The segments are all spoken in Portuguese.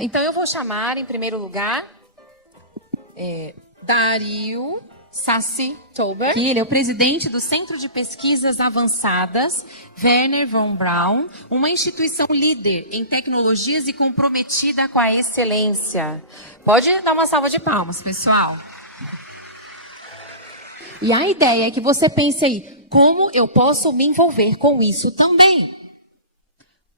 Então, eu vou chamar, em primeiro lugar, Dario Sassi Tauber, que ele é o presidente do Centro de Pesquisas Avançadas Wernher von Braun, uma instituição líder em tecnologias e comprometida com a excelência. Pode dar uma salva de palmas, pessoal. E a ideia é que você pense aí, como eu posso me envolver com isso também?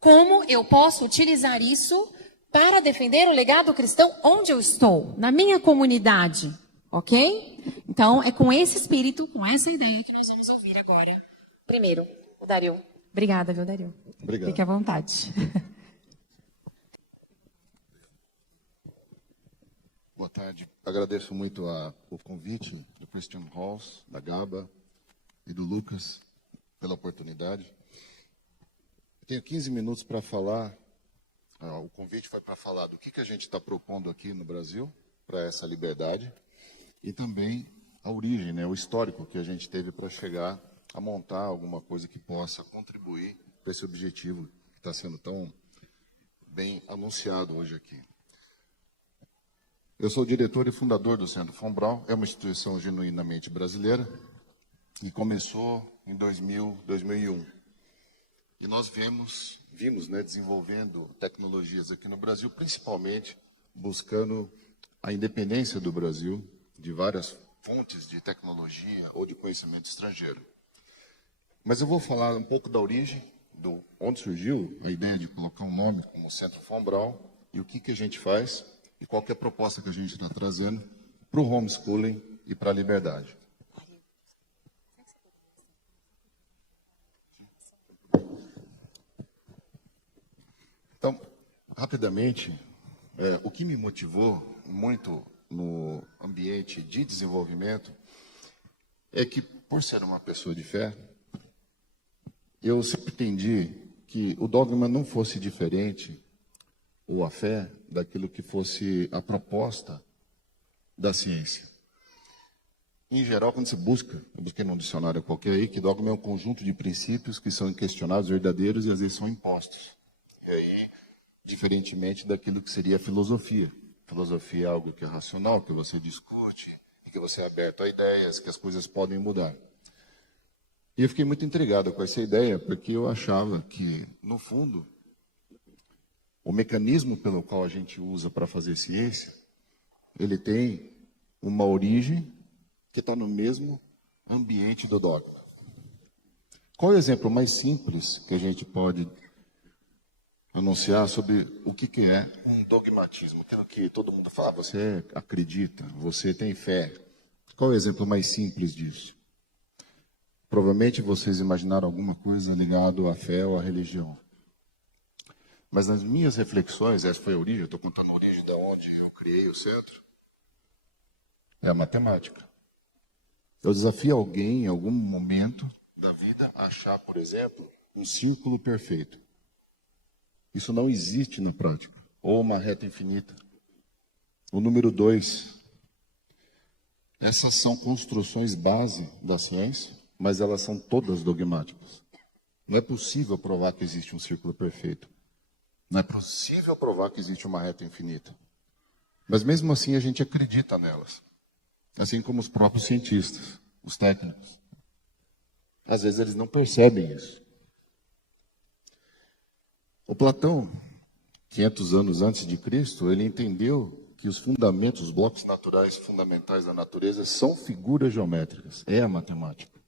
Como eu posso utilizar isso para defender o legado cristão onde eu estou, na minha comunidade, ok? Então, é com esse espírito, com essa ideia que nós vamos ouvir agora. Primeiro, o Dario. Obrigada, viu, Dario? Obrigado. Fique à vontade. Boa tarde. Agradeço muito o convite do Christian Halls, da Gaba e do Lucas pela oportunidade. Eu tenho 15 minutos para falar. O convite foi para falar do que a gente está propondo aqui no Brasil para essa liberdade e também a origem, né, o histórico que a gente teve para chegar a montar alguma coisa que possa contribuir para esse objetivo que está sendo tão bem anunciado hoje aqui. Eu sou o diretor e fundador do Centro von Braun, é uma instituição genuinamente brasileira e começou em 2001. E nós vimos, né, desenvolvendo tecnologias aqui no Brasil, principalmente buscando a independência do Brasil de várias fontes de tecnologia ou de conhecimento estrangeiro. Mas eu vou falar um pouco da origem, do onde surgiu a ideia de colocar um nome como Centro von Braun e o que a gente faz e qual que é a proposta que a gente está trazendo para o homeschooling e para a liberdade. Então, rapidamente, o que me motivou muito no ambiente de desenvolvimento é que, por ser uma pessoa de fé, eu sempre entendi que o dogma não fosse diferente, ou a fé, daquilo que fosse a proposta da ciência. Em geral, quando você busca, eu busquei num dicionário qualquer aí, que dogma é um conjunto de princípios que são inquestionados, verdadeiros e às vezes são impostos. E aí, diferentemente daquilo que seria a filosofia. Filosofia é algo que é racional, que você discute, que você é aberto a ideias, que as coisas podem mudar. E eu fiquei muito intrigado com essa ideia, porque eu achava que, no fundo, o mecanismo pelo qual a gente usa para fazer ciência, ele tem uma origem que está no mesmo ambiente do dogma. Qual é o exemplo mais simples que a gente pode anunciar sobre o que é um dogmatismo? Aquilo que todo mundo fala, você acredita, você tem fé. Qual é o exemplo mais simples disso? Provavelmente vocês imaginaram alguma coisa ligada à fé ou à religião. Mas nas minhas reflexões, essa foi a origem, eu estou contando a origem de onde eu criei o centro, é a matemática. Eu desafio alguém, em algum momento da vida, a achar, por exemplo, um círculo perfeito. Isso não existe na prática. Ou uma reta infinita. O número 2. Essas são construções base da ciência, mas elas são todas dogmáticas. Não é possível provar que existe um círculo perfeito. Não é possível provar que existe uma reta infinita. Mas mesmo assim a gente acredita nelas. Assim como os próprios cientistas, os técnicos. Às vezes eles não percebem isso. O Platão, 500 anos antes de Cristo, ele entendeu que os fundamentos, os blocos naturais fundamentais da natureza são figuras geométricas. É a matemática.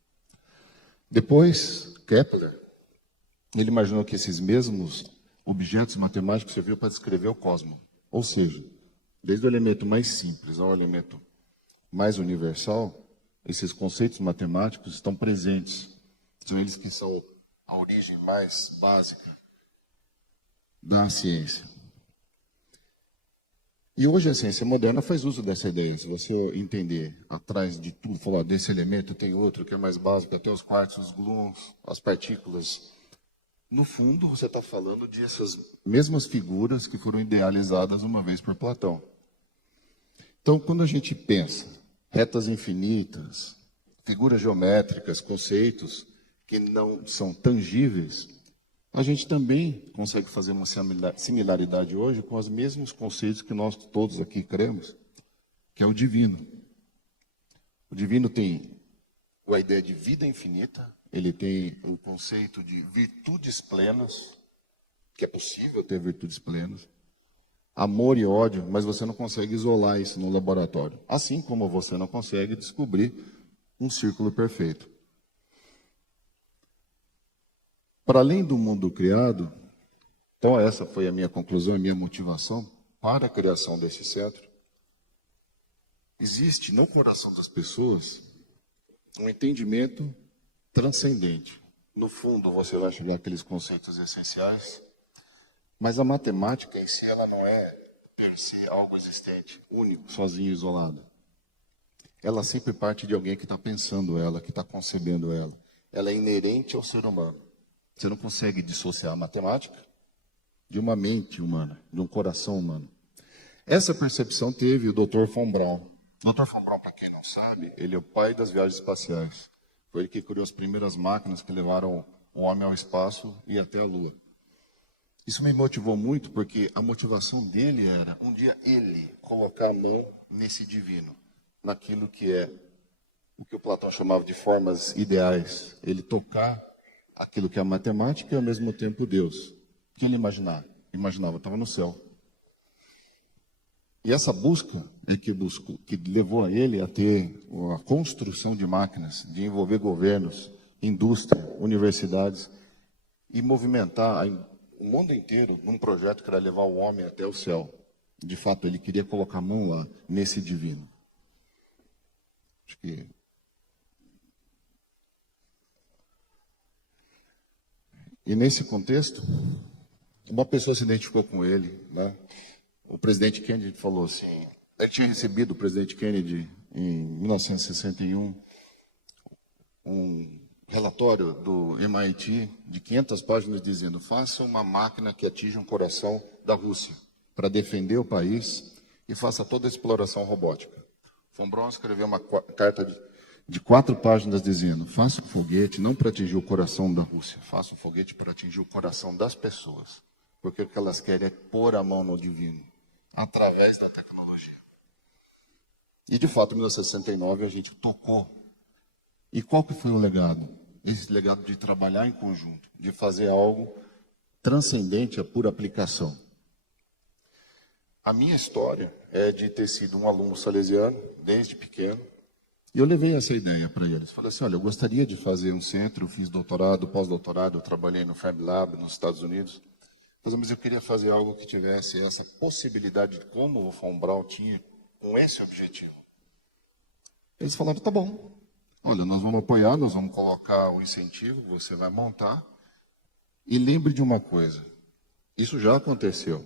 Depois, Kepler, ele imaginou que esses mesmos objetos matemáticos serviam para descrever o cosmos. Ou seja, desde o elemento mais simples ao elemento mais universal, esses conceitos matemáticos estão presentes. São eles que são a origem mais básica da ciência. E hoje a ciência moderna faz uso dessa ideia. Se você entender atrás de tudo, falar desse elemento tem outro que é mais básico, até os quartos, os gluons, as partículas. No fundo, você está falando dessas mesmas figuras que foram idealizadas uma vez por Platão. Então, quando a gente pensa retas infinitas, figuras geométricas, conceitos que não são tangíveis, a gente também consegue fazer uma similaridade hoje com os mesmos conceitos que nós todos aqui cremos, que é o divino. O divino tem a ideia de vida infinita, ele tem o conceito de virtudes plenas, que é possível ter virtudes plenas, amor e ódio, mas você não consegue isolar isso no laboratório. Assim como você não consegue descobrir um círculo perfeito. Para além do mundo criado, então essa foi a minha conclusão, a minha motivação para a criação desse centro. Existe no coração das pessoas um entendimento transcendente. No fundo, você vai chegar àqueles conceitos essenciais, mas a matemática em si, ela não é per se algo existente, único, sozinho, isolado. Ela sempre parte de alguém que está pensando ela, que está concebendo ela. Ela é inerente ao ser humano. Você não consegue dissociar a matemática de uma mente humana, de um coração humano. Essa percepção teve o Dr. von Braun. O Dr. von Braun, para quem não sabe, ele é o pai das viagens espaciais. Foi ele que criou as primeiras máquinas que levaram o homem ao espaço e até a Lua. Isso me motivou muito porque a motivação dele era um dia ele colocar a mão nesse divino, naquilo que é o que o Platão chamava de formas ideais. Ele tocar aquilo que é a matemática e ao mesmo tempo Deus. O que ele imaginava? Imaginava, estava no céu. E essa busca é que levou a ele a ter a construção de máquinas, de envolver governos, indústria, universidades e movimentar o mundo inteiro num projeto que era levar o homem até o céu. De fato, ele queria colocar a mão lá, nesse divino. Acho que... E nesse contexto, uma pessoa se identificou com ele, né? O presidente Kennedy falou assim, ele tinha recebido o presidente Kennedy em 1961, um relatório do MIT de 500 páginas dizendo, faça uma máquina que atinja um coração da Rússia para defender o país e faça toda a exploração robótica. Von Braun escreveu uma carta de 4 páginas dizendo, faça um foguete não para atingir o coração da Rússia, faça um foguete para atingir o coração das pessoas, porque o que elas querem é pôr a mão no divino, através da tecnologia. E de fato, em 1969 a gente tocou. E qual que foi o legado? Esse legado de trabalhar em conjunto, de fazer algo transcendente a pura aplicação. A minha história é de ter sido um aluno salesiano, desde pequeno, e eu levei essa ideia para eles. Falei assim, olha, eu gostaria de fazer um centro, eu fiz doutorado, pós-doutorado, eu trabalhei no Fab Lab nos Estados Unidos, mas eu queria fazer algo que tivesse essa possibilidade, de como o von Braun tinha, com esse objetivo. Eles falaram, tá bom, olha, nós vamos apoiar, nós vamos colocar o incentivo, você vai montar, e lembre de uma coisa, isso já aconteceu.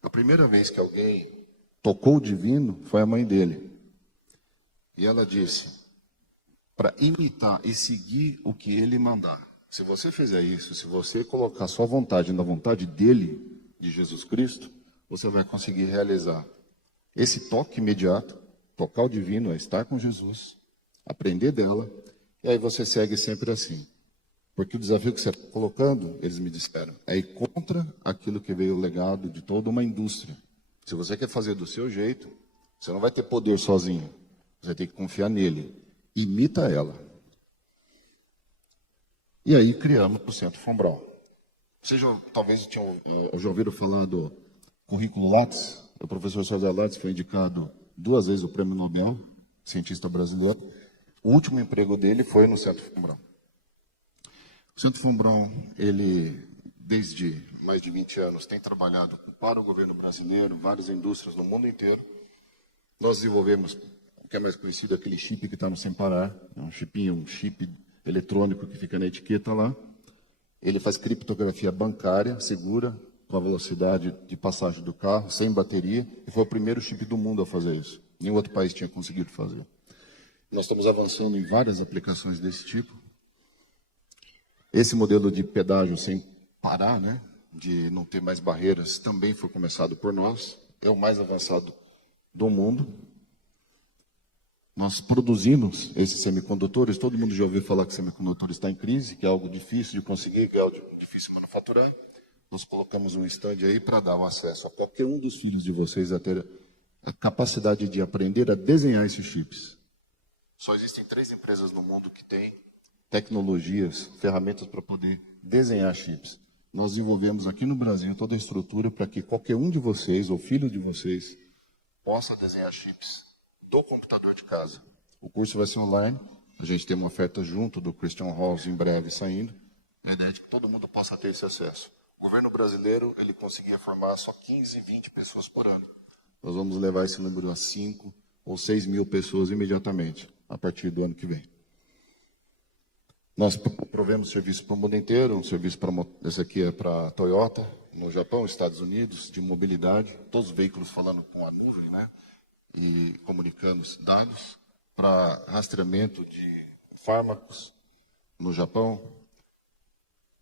A primeira vez que alguém tocou o divino foi a mãe dele. E ela disse, para imitar e seguir o que ele mandar. Se você fizer isso, se você colocar sua vontade na vontade dele, de Jesus Cristo, você vai conseguir realizar esse toque imediato, tocar o divino, é estar com Jesus, aprender dela, e aí você segue sempre assim. Porque o desafio que você está colocando, eles me disseram, é ir contra aquilo que veio o legado de toda uma indústria. Se você quer fazer do seu jeito, você não vai ter poder sozinho. Você tem que confiar nele. Imita ela. E aí criamos o Centro von Braun. Vocês talvez já ouviram falar do currículo Lattes. O professor César Lattes foi indicado 2 vezes o Prêmio Nobel, cientista brasileiro. O último emprego dele foi no Centro von Braun. O Centro von Braun, ele, desde mais de 20 anos, tem trabalhado para o governo brasileiro, várias indústrias no mundo inteiro. Nós desenvolvemos o que é mais conhecido, aquele chip que está no Sem Parar, um chip eletrônico que fica na etiqueta lá. Ele faz criptografia bancária, segura, com a velocidade de passagem do carro, sem bateria, e foi o primeiro chip do mundo a fazer isso. Nenhum outro país tinha conseguido fazer. Nós estamos avançando em várias aplicações desse tipo. Esse modelo de pedágio sem parar, né, de não ter mais barreiras, também foi começado por nós. É o mais avançado do mundo. Nós produzimos esses semicondutores. Todo mundo já ouviu falar que semicondutor está em crise, que é algo difícil de conseguir, que é algo difícil manufaturar, nós colocamos um stand aí para dar o acesso a qualquer um dos filhos de vocês a ter a capacidade de aprender a desenhar esses chips. Só existem 3 empresas no mundo que têm tecnologias, ferramentas para poder desenhar chips. Nós desenvolvemos aqui no Brasil toda a estrutura para que qualquer um de vocês, ou filho de vocês, possa desenhar chips do computador de casa. O curso vai ser online, a gente tem uma oferta junto do Christian Halls em breve saindo. A ideia é de que todo mundo possa ter esse acesso. O governo brasileiro, ele conseguia formar só 15, 20 pessoas por ano. Nós vamos levar esse número a 5 ou 6 mil pessoas imediatamente, a partir do ano que vem. Nós provemos serviço para o mundo inteiro, um serviço para, esse aqui é para a Toyota, no Japão, Estados Unidos, de mobilidade, todos os veículos falando com a nuvem, né, e comunicando dados, para rastreamento de fármacos no Japão.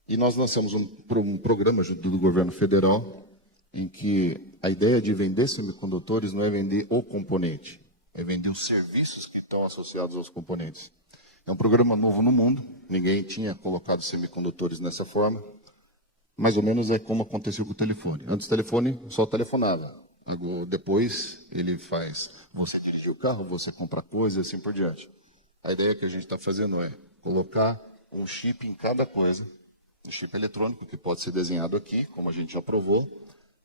E nós lançamos um programa junto do governo federal, em que a ideia de vender semicondutores não é vender o componente, é vender os serviços que estão associados aos componentes. É um programa novo no mundo, ninguém tinha colocado semicondutores nessa forma. Mais ou menos é como aconteceu com o telefone. Antes o telefone só telefonava. Agora, depois ele faz, você dirigir o carro, você compra coisa e assim por diante. A ideia que a gente está fazendo é colocar um chip em cada coisa, um chip eletrônico que pode ser desenhado aqui, como a gente já provou,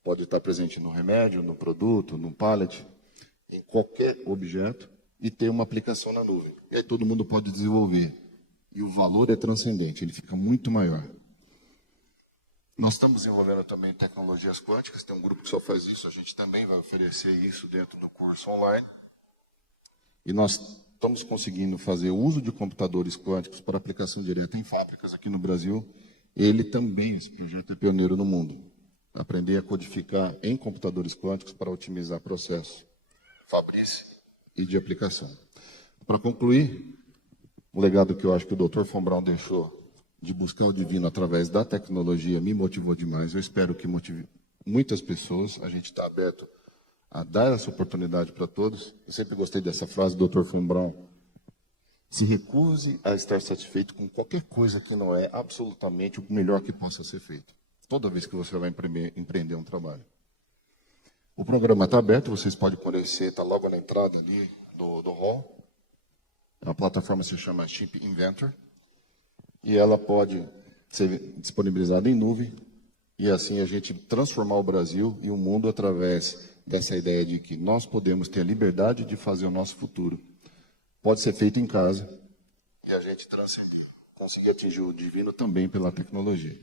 pode estar presente no remédio, no produto, no pallet, em qualquer objeto, e ter uma aplicação na nuvem. E aí todo mundo pode desenvolver. E o valor é transcendente, ele fica muito maior. Nós estamos desenvolvendo também tecnologias quânticas, tem um grupo que só faz isso, a gente também vai oferecer isso dentro do curso online. E nós estamos conseguindo fazer uso de computadores quânticos para aplicação direta em fábricas aqui no Brasil. Ele também, esse projeto é pioneiro no mundo. Aprender a codificar em computadores quânticos para otimizar processo, fabrício e de aplicação. Para concluir, o legado que eu acho que o Dr. Von Braun deixou de buscar o divino através da tecnologia me motivou demais. Eu espero que motive muitas pessoas. A gente está aberto a dar essa oportunidade para todos. Eu sempre gostei dessa frase do Dr. Von Braun. Se recuse a estar satisfeito com qualquer coisa que não é absolutamente o melhor que possa ser feito. Toda vez que você vai empreender um trabalho. O programa está aberto, vocês podem conhecer, está logo na entrada ali do hall. A plataforma se chama Chip Inventor. E ela pode ser disponibilizada em nuvem. E assim a gente transformar o Brasil e o mundo através dessa ideia de que nós podemos ter a liberdade de fazer o nosso futuro. Pode ser feito em casa. E a gente transcender, conseguir atingir o divino também pela tecnologia.